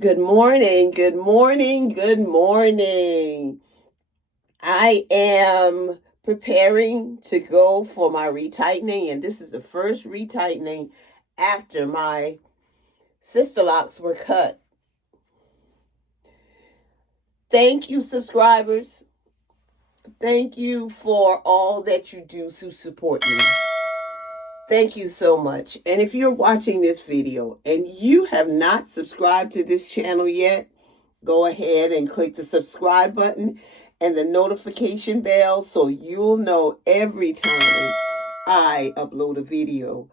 Good morning, good morning, good morning. I am preparing to go for my retightening, and this is the first retightening after my Sisterlocks were cut. Thank you, subscribers. Thank you for all that you do to support me. Thank you so much. And if you're watching this video and you have not subscribed to this channel yet, go ahead and click the subscribe button and the notification bell so you'll know every time I upload a video.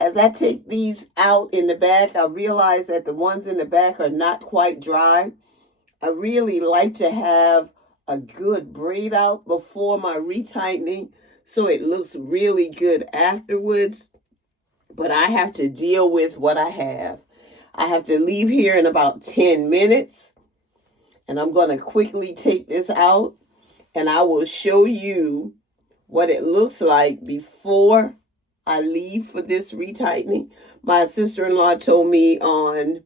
As I take these out in the back, I realize that the ones in the back are not quite dry. I really like to have a good braid out before my retightening so it looks really good afterwards. But I have to deal with what I have. I have to leave here in about 10 minutes. And I'm going to quickly take this out. And I will show you what it looks like before I leave for this retightening. My sister-in-law told me on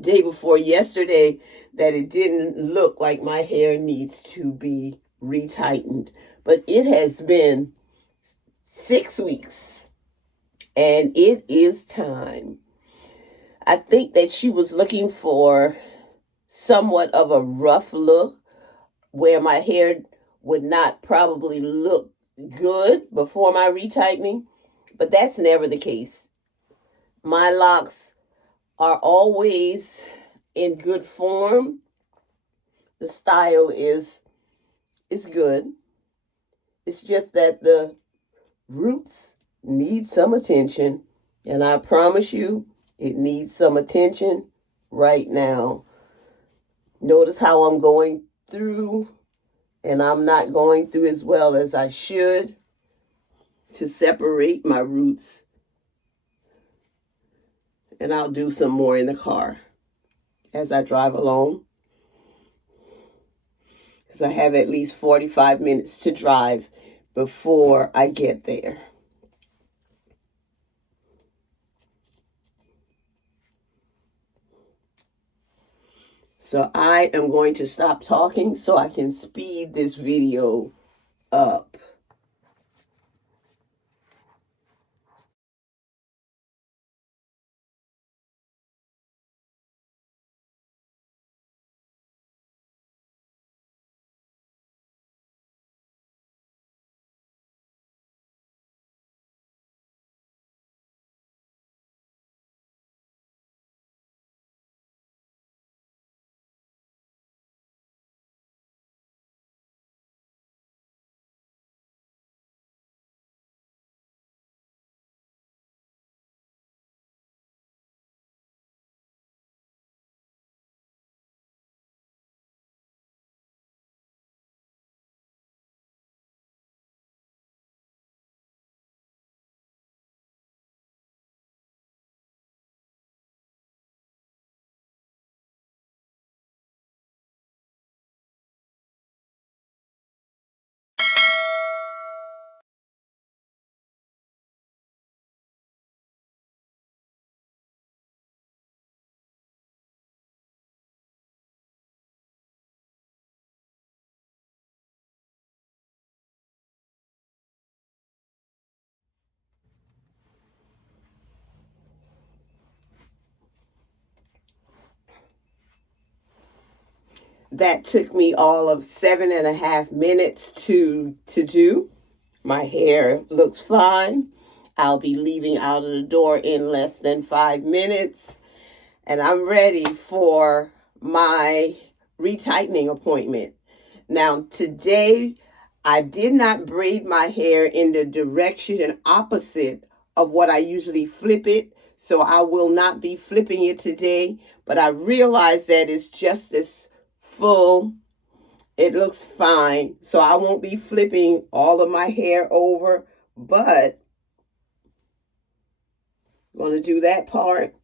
day before yesterday that it didn't look like my hair needs to be retightened. But it has been 6 weeks and it is time. I think that she was looking for somewhat of a rough look where my hair would not probably look good before my retightening, but that's never the case. My locks are always in good form. The style is good. It's just that the roots need some attention, and I promise you it needs some attention right now. Notice how I'm going through, and I'm not going through as well as I should to separate my roots. And I'll do some more in the car as I drive along, because I have at least 45 minutes to drive before I get there. So I am going to stop talking so I can speed this video up. That took me all of 7.5 minutes to do. My hair looks fine. I'll be leaving out of the door in less than 5 minutes. And I'm ready for my retightening appointment. Now, today, I did not braid my hair in the direction opposite of what I usually flip it. So I will not be flipping it today. But I realize that it's just as full. It looks fine. So I won't be flipping all of my hair over. But I'm going to do that part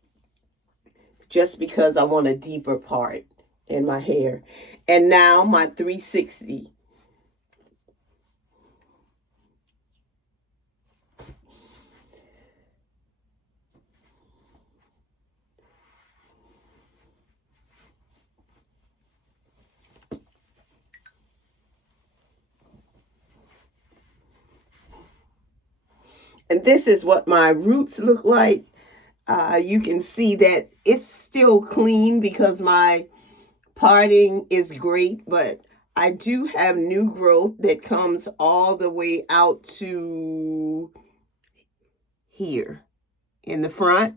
just because I want a deeper part in my hair. And now my 360. And this is what my roots look like. You can see that it's still clean because my parting is great, but I do have new growth that comes all the way out to here in the front.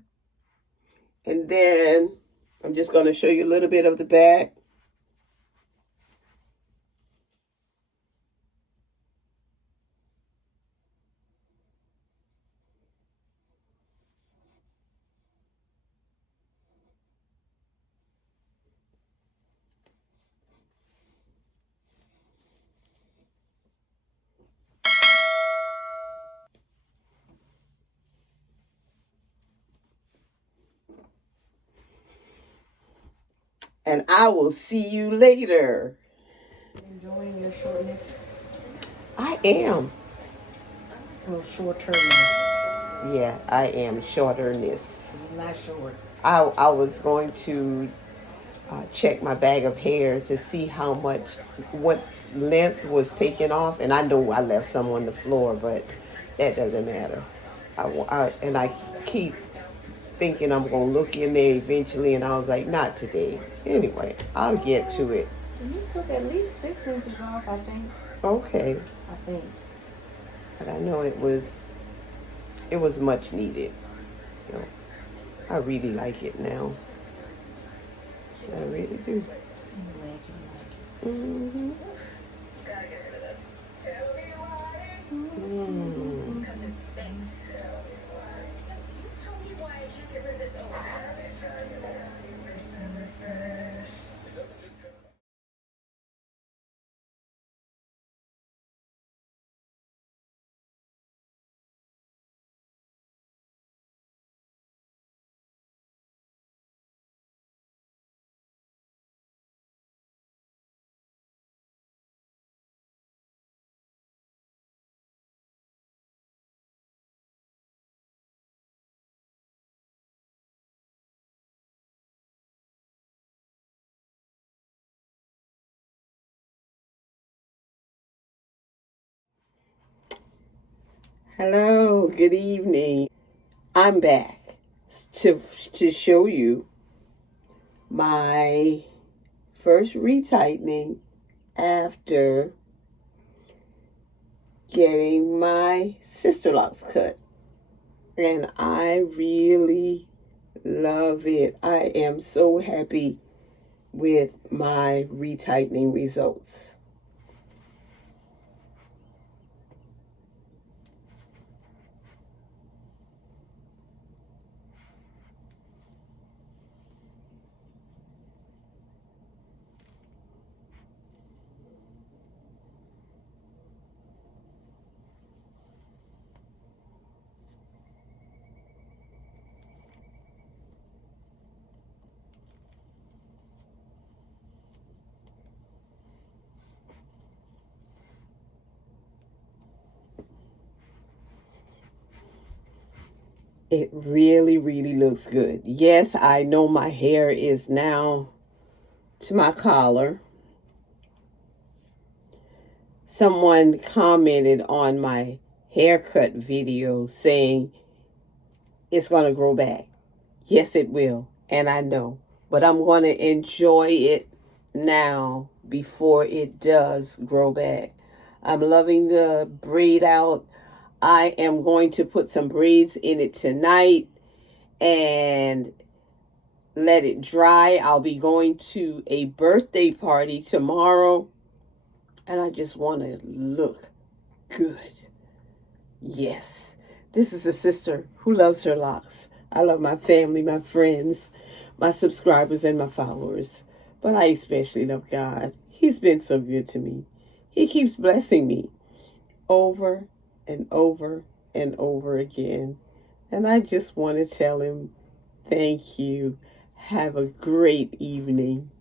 And then I'm just going to show you a little bit of the back. And I will see you later. Enjoying your shortness? I am. Or shorterness? Yeah, I am shorterness. It's not short. I was going to check my bag of hair to see what length was taken off. And I know I left some on the floor, but that doesn't matter. I keep thinking I'm going to look in there eventually, and I was like, not today. Anyway, I'll get to it. You took at least 6 inches off, I think. Okay. I think. But I know it was much needed. So I really like it now. I really do. I'm glad you like it. Mm-hmm. Gotta get rid of this. Tell me why. Because it stinks. You tell me why I should get rid of this over. Hello, good evening. I'm back to show you my first retightening after getting my Sisterlocks cut. And I really love it. I am so happy with my retightening results. It really, really looks good. Yes, I know my hair is now to my collar. Someone commented on my haircut video saying it's going to grow back. Yes, it will. And I know. But I'm going to enjoy it now before it does grow back. I'm loving the braid out. I am going to put some braids in it tonight and let it dry. I'll be going to a birthday party tomorrow, and I just want to look good. Yes, this is a sister who loves her locks. I love my family, my friends, my subscribers, and my followers. But I especially love God. He's been so good to me. He keeps blessing me over and over and over again. And I just want to tell him, thank you. Have a great evening.